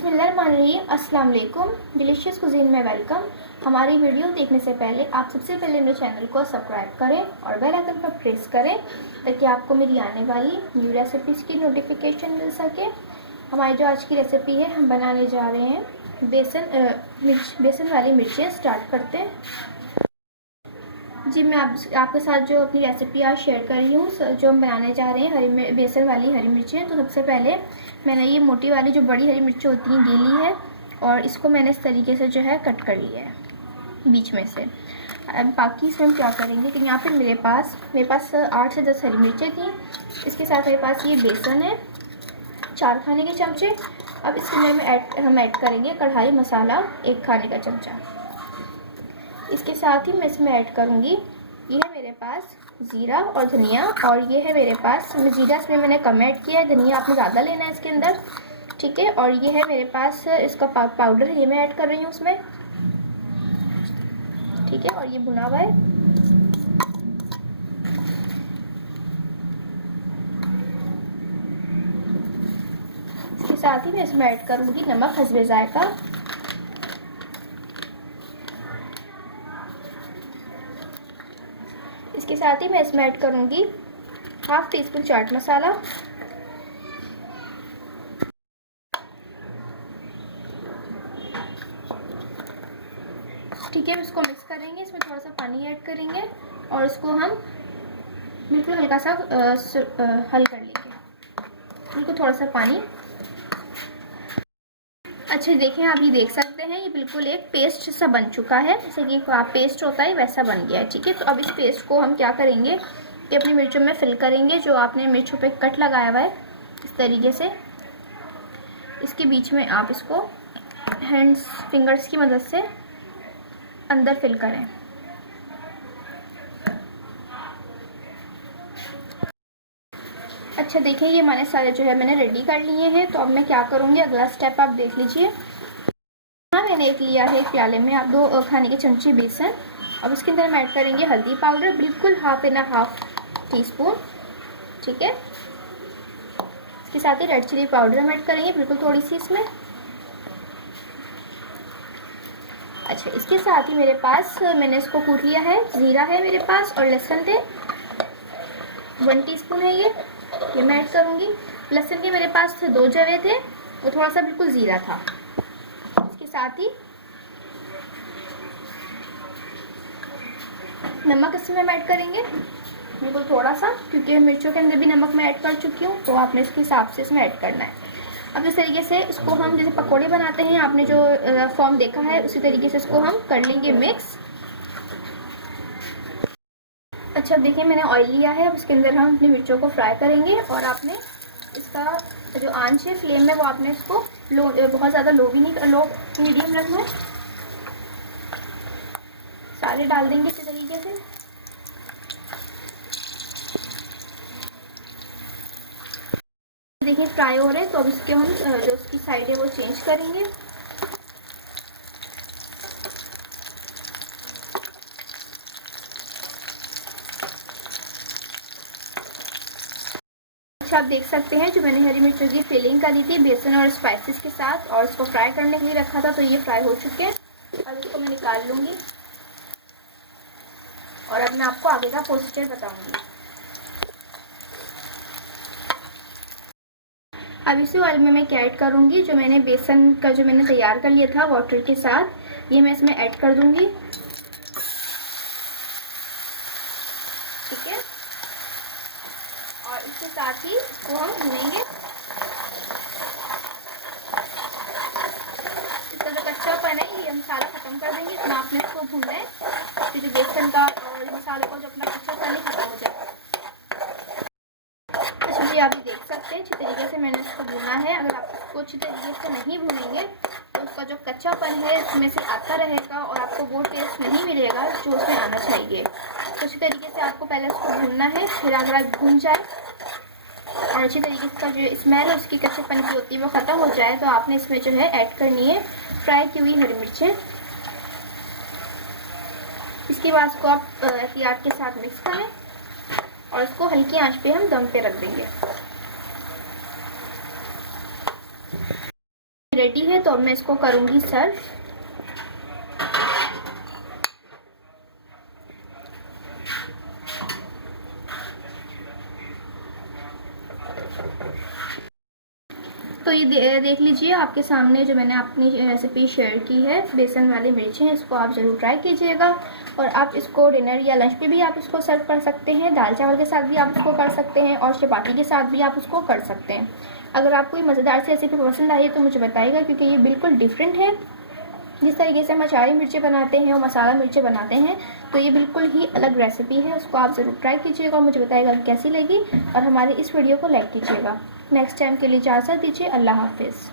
बिस्मिल्लाहिर्रहमानिर्रहीम। अस्सलाम वालेकुम। डिलीशियस कुजीन में वेलकम। हमारी वीडियो देखने से पहले आप सबसे पहले मेरे चैनल को सब्सक्राइब करें और बेल आइकन पर प्रेस करें ताकि आपको मेरी आने वाली न्यू रेसिपीज़ की नोटिफिकेशन मिल सके। हमारी जो आज की रेसिपी है, हम बनाने जा रहे हैं बेसन वाली मिर्चें। स्टार्ट करते हैं जी। मैं आपके साथ जो अपनी रेसिपी आज शेयर कर रही हूँ, जो हम बनाने जा रहे हैं बेसन वाली हरी मिर्चें। तो सबसे पहले मैंने ये मोटी वाली जो बड़ी हरी मिर्चें होती हैं ये ली है और इसको मैंने इस तरीके से जो है कट कर लिया है बीच में से। अब बाकी इसमें हम क्या करेंगे कि यहाँ पे मेरे पास 8 से 10 हरी मिर्चें थी। इसके साथ मेरे पास ये बेसन है 4 खाने के चमचे। अब इसके अंदर हम ऐड करेंगे कढ़ाई मसाला 1 खाने का चमचा। इसके साथ ही मैं इसमें ऐड करूँगी, ये है मेरे पास ज़ीरा और धनिया, और ये है मेरे पास ज़ीरा इसमें मैंने कम ऐड किया है, धनिया आपने ज़्यादा लेना है इसके अंदर, ठीक है। और ये है मेरे पास इसका पाउडर है, ये मैं ऐड कर रही हूँ उसमें, ठीक है। और ये भुना हुआ है। इसके साथ ही मैं इसमें ऐड करूँगी नमक हस्बे जायका। इसके साथ ही मैं इसमें ऐड करूँगी half tea spoon chaat masala, ठीक है। इसको मिक्स करेंगे, इसमें थोड़ा सा पानी ऐड करेंगे और इसको हम बिल्कुल हल्का सा हल कर लेंगे, बिल्कुल थोड़ा सा पानी। अच्छा देखें, आप ये देख सकते हैं, ये बिल्कुल एक पेस्ट सा बन चुका है, जैसे कि पेस्ट होता है वैसा बन गया है, ठीक है। तो अब इस पेस्ट को हम क्या करेंगे कि अपनी मिर्चों में फिल करेंगे। जो आपने मिर्चों पे कट लगाया हुआ है इस तरीके से, इसके बीच में आप इसको फिंगर्स की मदद से अंदर फिल करें। अच्छा देखिए, ये मैंने सारे जो है मैंने रेडी कर लिए हैं। तो अब मैं क्या करूँगी, अगला स्टेप आप देख लीजिए। हाँ, मैंने लिया है एक प्याले में आप 2 खाने के चमचे बेसन। अब इसके अंदर हम ऐड करेंगे हल्दी पाउडर, बिल्कुल हाफ टी स्पून, ठीक है। इसके साथ ही रेड चिली पाउडर हम ऐड करेंगे बिल्कुल थोड़ी सी इसमें। अच्छा, इसके साथ ही मेरे पास मैंने इसको कूट लिया है, ज़ीरा है मेरे पास और लहसुन थे 1 टीस्पून है ये मैं ऐड करूँगी। लहसुन के मेरे पास 2 जवे थे और थोड़ा सा बिल्कुल ज़ीरा था। इसके साथ ही नमक इसमें हम ऐड करेंगे बिल्कुल थोड़ा सा, क्योंकि मिर्चों के अंदर भी नमक मैं ऐड कर चुकी हूँ, तो आपने इसके हिसाब से इसमें ऐड करना है। अब इस तरीके से इसको हम जैसे पकोड़े बनाते हैं, आपने जो फॉर्म देखा है उसी तरीके से इसको हम कर लेंगे मिक्स। अच्छा देखिए, मैंने ऑयल लिया है, अब इसके अंदर हम अपनी मिर्चों को फ्राई करेंगे और आपने इसका जो आंच है फ्लेम में वो आपने इसको बहुत ज़्यादा लो भी नहीं, लो मीडियम रखना है। सारे डाल देंगे इसी तरीके से। देखिए फ्राई हो रहे हैं, तो अब इसके हम जो इसकी साइड है वो चेंज करेंगे। अच्छा, आप देख सकते हैं जो मैंने हरी मिर्चों की फिलिंग करी थी बेसन और स्पाइसेस के साथ और इसको फ्राई करने के लिए रखा था, तो ये फ्राई हो चुके हैं। अब इसको मैं निकाल लूँगी और अब मैं आपको आगे का प्रोसीजर बताऊँगी। अब इसी ऑयल में मैं क्या ऐड करूँगी, जो मैंने बेसन का जो मैंने तैयार कर लिया था वाटर के साथ, ये मैं इसमें ऐड कर दूँगी, ठीक है। और इसके साथ ही इसको हम भूनेंगे। इसका जो कच्चापन है ये मसाला ख़त्म कर देंगे, इतना आपने इसको भूनना है कि जो बेसन का और मसाले का जो अपना कच्चापन है ख़त्म हो जाए। अच्छा जी, आप देख सकते हैं अच्छी तरीके से मैंने इसको भुना है। अगर आप इसको अच्छी तरीके से नहीं भूनेंगे तो उसका जो कच्चापन है इसमें से आता रहेगा और आपको वो टेस्ट नहीं मिलेगा जो उसमें आना चाहिए। तो अच्छी तरीके से आपको पहले इसको भूनना है, फिर अगर आप भून जाए और अच्छी तरीके से का जो स्मेल है उसकी कच्चेपन की होती है वो ख़त्म हो जाए, तो आपने इसमें जो है ऐड करनी है फ्राई की हुई हरी मिर्चें। इसके बाद इसको आप एहतियात के साथ मिक्स करें और इसको हल्की आंच पे हम दम पे रख देंगे। रेडी है, तो अब मैं इसको करूँगी सर्व। तो ये देख लीजिए आपके सामने जो मैंने अपनी रेसिपी शेयर की है, बेसन वाली मिर्ची है, इसको आप ज़रूर ट्राई कीजिएगा। और आप इसको डिनर या लंच पे भी आप इसको सर्व कर सकते हैं, दाल चावल के साथ भी आप इसको कर सकते हैं और चपाती के साथ भी आप इसको कर सकते हैं। अगर आपको ये मज़ेदार सी रेसिपी पसंद आई है तो मुझे बताइएगा, क्योंकि ये बिल्कुल डिफरेंट है। जिस तरीके से हम अचारी मिर्चें बनाते हैं और मसाला मिर्चें बनाते हैं, तो ये बिल्कुल ही अलग रेसिपी है। उसको आप ज़रूर ट्राई कीजिएगा और मुझे बताइएगा कैसी लगी, और हमारी इस वीडियो को लाइक कीजिएगा। नेक्स्ट टाइम के लिए इजाज़त दीजिए। अल्लाह हाफिज़।